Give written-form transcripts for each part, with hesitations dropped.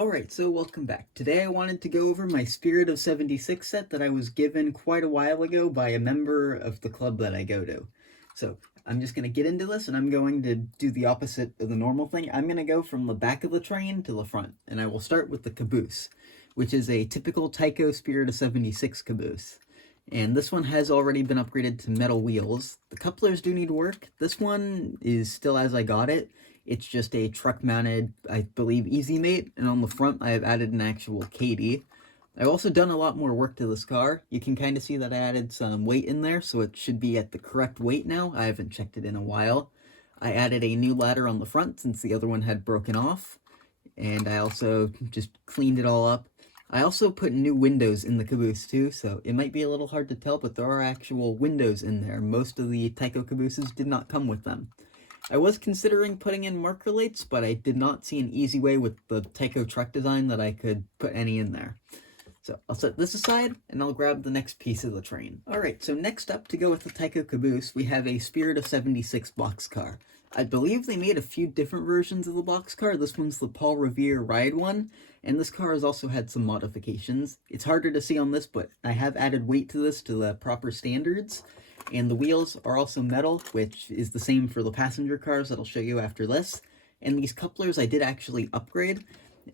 Alright, so welcome back. Today I wanted to go over my Spirit of 76 set that I was given quite a while ago by a member of the club that I go to. So I'm just going to get into this, and I'm going to do the opposite of the normal thing. I'm going to go from the back of the train to the front, and I will start with the caboose, which is a typical Tyco Spirit of 76 caboose. And this one has already been upgraded to metal wheels. The couplers do need work. This one is still as I got it. It's just a truck-mounted, I believe, Easy Mate, and on the front I have added an actual Katy. I've also done a lot more work to this car. You can kind of see that I added some weight in there, so it should be at the correct weight now. I haven't checked it in a while. I added a new ladder on the front since the other one had broken off, and I also just cleaned it all up. I also put new windows in the caboose too, so it might be a little hard to tell, but there are actual windows in there. Most of the Tyco cabooses did not come with them. I was considering putting in marker lights, but I did not see an easy way with the Tyco truck design that I could put any in there. So I'll set this aside, and I'll grab the next piece of the train. Alright, so next up, to go with the Tyco caboose, we have a Spirit of 76 boxcar. I believe they made a few different versions of the boxcar. This one's the Paul Revere Ride one, and this car has also had some modifications. It's harder to see on this, but I have added weight to this to the proper standards. And the wheels are also metal, which is the same for the passenger cars that I'll show you after this. And these couplers I did actually upgrade,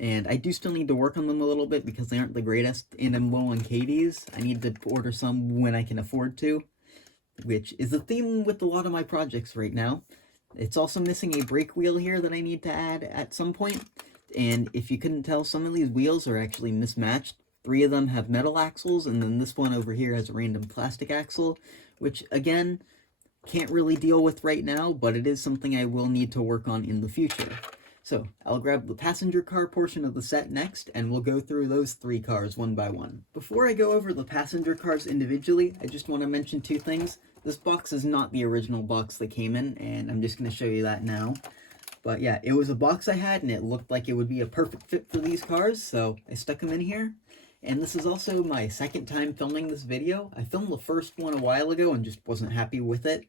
and I do still need to work on them a little bit because they aren't the greatest, and I'm low on KDs. I need to order some when I can afford to, which is the theme with a lot of my projects right now. It's also missing a brake wheel here that I need to add at some point, and if you couldn't tell, some of these wheels are actually mismatched. 3 of them have metal axles, and then this one over here has a random plastic axle, which, again, can't really deal with right now, but it is something I will need to work on in the future. So, I'll grab the passenger car portion of the set next, and we'll go through those 3 cars one by one. Before I go over the passenger cars individually, I just want to mention 2 things. This box is not the original box they came in, and I'm just going to show you that now. But yeah, it was a box I had, and it looked like it would be a perfect fit for these cars, so I stuck them in here. And this is also my second time filming this video. I filmed the first one a while ago and just wasn't happy with it.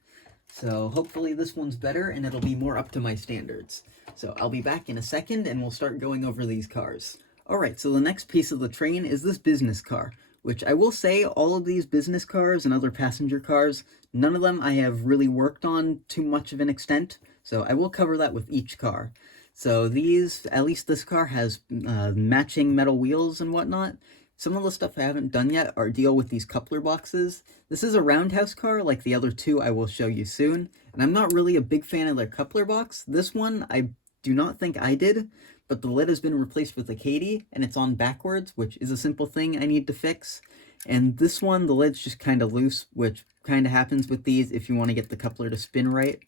So hopefully this one's better and it'll be more up to my standards. So I'll be back in a second and we'll start going over these cars. Alright, so the next piece of the train is this business car, which I will say all of these business cars and other passenger cars, none of them I have really worked on to much of an extent. So I will cover that with each car. So these, at least this car, has matching metal wheels and whatnot. Some of the stuff I haven't done yet are deal with these coupler boxes. This is a Roundhouse car, like the other 2 I will show you soon, and I'm not really a big fan of their coupler box. This one, I do not think I did, but the lid has been replaced with a Katy, and it's on backwards, which is a simple thing I need to fix. And this one, the lid's just kind of loose, which kind of happens with these if you want to get the coupler to spin right.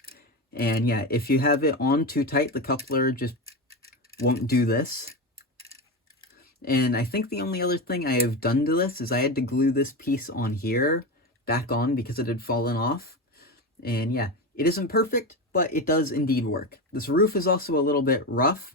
And yeah, if you have it on too tight, the coupler just won't do this. And I think the only other thing I have done to this is I had to glue this piece on here back on because it had fallen off. And yeah, it isn't perfect, but it does indeed work. This roof is also a little bit rough,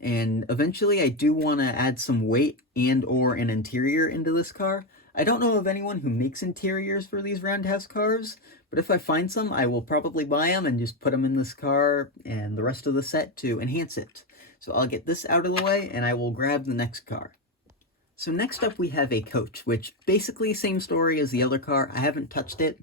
and eventually I do want to add some weight and or an interior into this car. I don't know of anyone who makes interiors for these Roundhouse cars, but if I find some, I will probably buy them and just put them in this car and the rest of the set to enhance it. So I'll get this out of the way, and I will grab the next car. So next up we have a coach, which basically same story as the other car. I haven't touched it.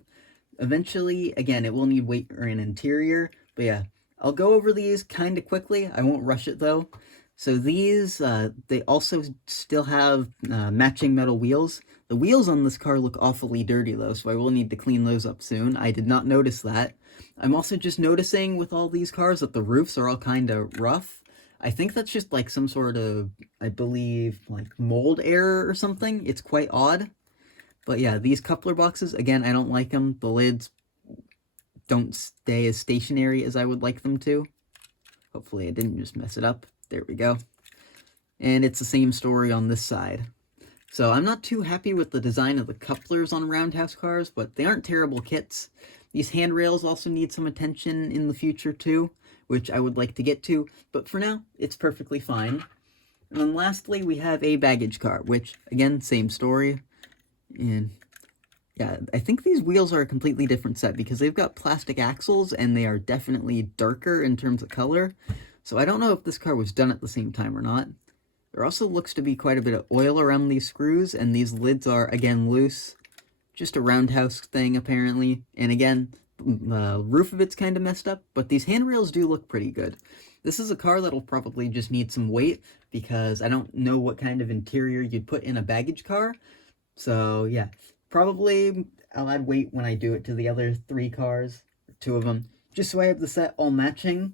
Eventually, again, it will need weight or an interior, but yeah, I'll go over these kind of quickly. I won't rush it though. So these, they also still have matching metal wheels. The wheels on this car look awfully dirty though, so I will need to clean those up soon. I did not notice that. I'm also just noticing with all these cars that the roofs are all kind of rough. I think that's just like some sort of, I believe, like mold error or something. It's quite odd. But yeah, these coupler boxes, again, I don't like them. The lids don't stay as stationary as I would like them to. Hopefully I didn't just mess it up. There we go. And it's the same story on this side. So I'm not too happy with the design of the couplers on Roundhouse cars, but they aren't terrible kits. These handrails also need some attention in the future too, which I would like to get to, but for now, it's perfectly fine. And then lastly, we have a baggage car, which, again, same story. And yeah, I think these wheels are a completely different set because they've got plastic axles and they are definitely darker in terms of color. So I don't know if this car was done at the same time or not. There also looks to be quite a bit of oil around these screws, and these lids are, again, loose. Just a Roundhouse thing, apparently. And again, the roof of it's kind of messed up, but these handrails do look pretty good. This is a car that'll probably just need some weight, because I don't know what kind of interior you'd put in a baggage car. So, yeah, probably I'll add weight when I do it to the other 3 cars, 2 of them, just so I have the set all matching.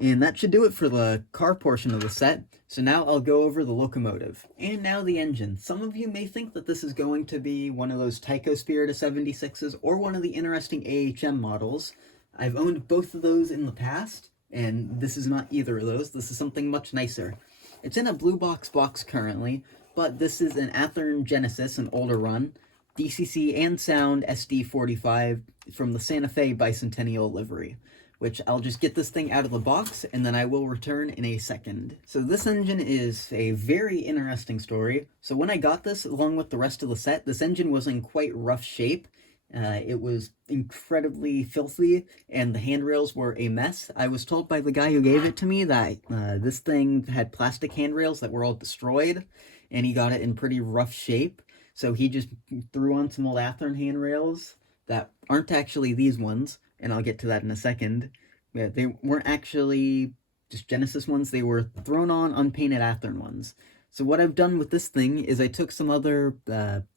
And that should do it for the car portion of the set. So now I'll go over the locomotive. And now the engine. Some of you may think that this is going to be one of those Tyco Spirit of 76s or one of the interesting AHM models. I've owned both of those in the past, and this is not either of those. This is something much nicer. It's in a blue box currently, but this is an Athearn Genesis, an older run, DCC and Sound SD45 from the Santa Fe Bicentennial livery, which I'll just get this thing out of the box, and then I will return in a second. So this engine is a very interesting story. So when I got this, along with the rest of the set, this engine was in quite rough shape. It was incredibly filthy, and the handrails were a mess. I was told by the guy who gave it to me that this thing had plastic handrails that were all destroyed, and he got it in pretty rough shape. So he just threw on some old Athearn handrails that aren't actually these ones, and I'll get to that in a second. Yeah, they weren't actually just Genesis ones, they were thrown on unpainted Athearn ones. So what I've done with this thing is I took some other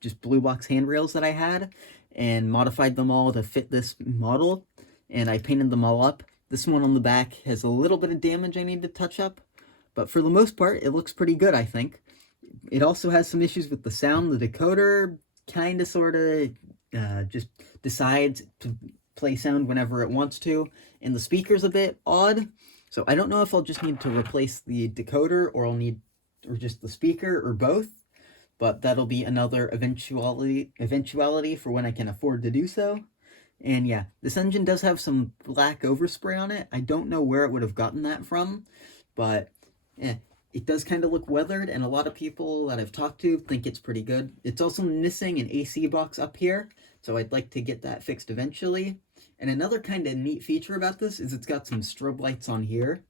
just blue box handrails that I had and modified them all to fit this model, and I painted them all up. This one on the back has a little bit of damage I need to touch up, but for the most part, it looks pretty good, I think. It also has some issues with the sound. The decoder kind of sort of just decides to play sound whenever it wants to, and the speaker's a bit odd, so I don't know if I'll just need to replace the decoder or just the speaker or both, but that'll be another eventuality for when I can afford to do so. And yeah, this engine does have some black overspray on it. I don't know where it would have gotten that from, but it does kind of look weathered, and a lot of people that I've talked to think it's pretty good. It's also missing an AC box up here, so I'd like to get that fixed eventually. And another kind of neat feature about this is it's got some strobe lights on here.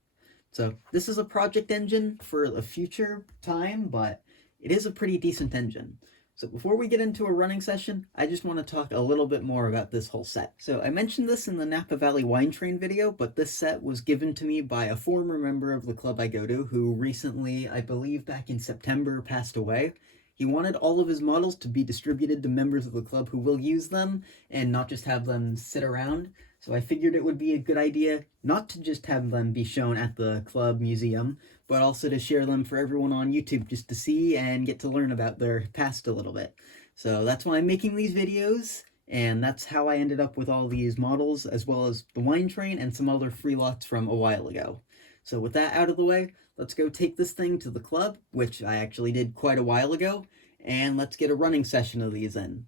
So this is a project engine for a future time, but it is a pretty decent engine. So before we get into a running session, I just want to talk a little bit more about this whole set. So I mentioned this in the Napa Valley Wine Train video, but this set was given to me by a former member of the club I go to, who recently, I believe back in September, passed away. He wanted all of his models to be distributed to members of the club who will use them, and not just have them sit around. So I figured it would be a good idea not to just have them be shown at the club museum, but also to share them for everyone on YouTube just to see and get to learn about their past a little bit. So that's why I'm making these videos, and that's how I ended up with all these models, as well as the wine train and some other free lots from a while ago. So with that out of the way, let's go take this thing to the club, which I actually did quite a while ago, and let's get a running session of these in.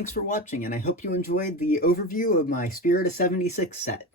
thanks for watching, and I hope you enjoyed the overview of my Spirit of 76 set.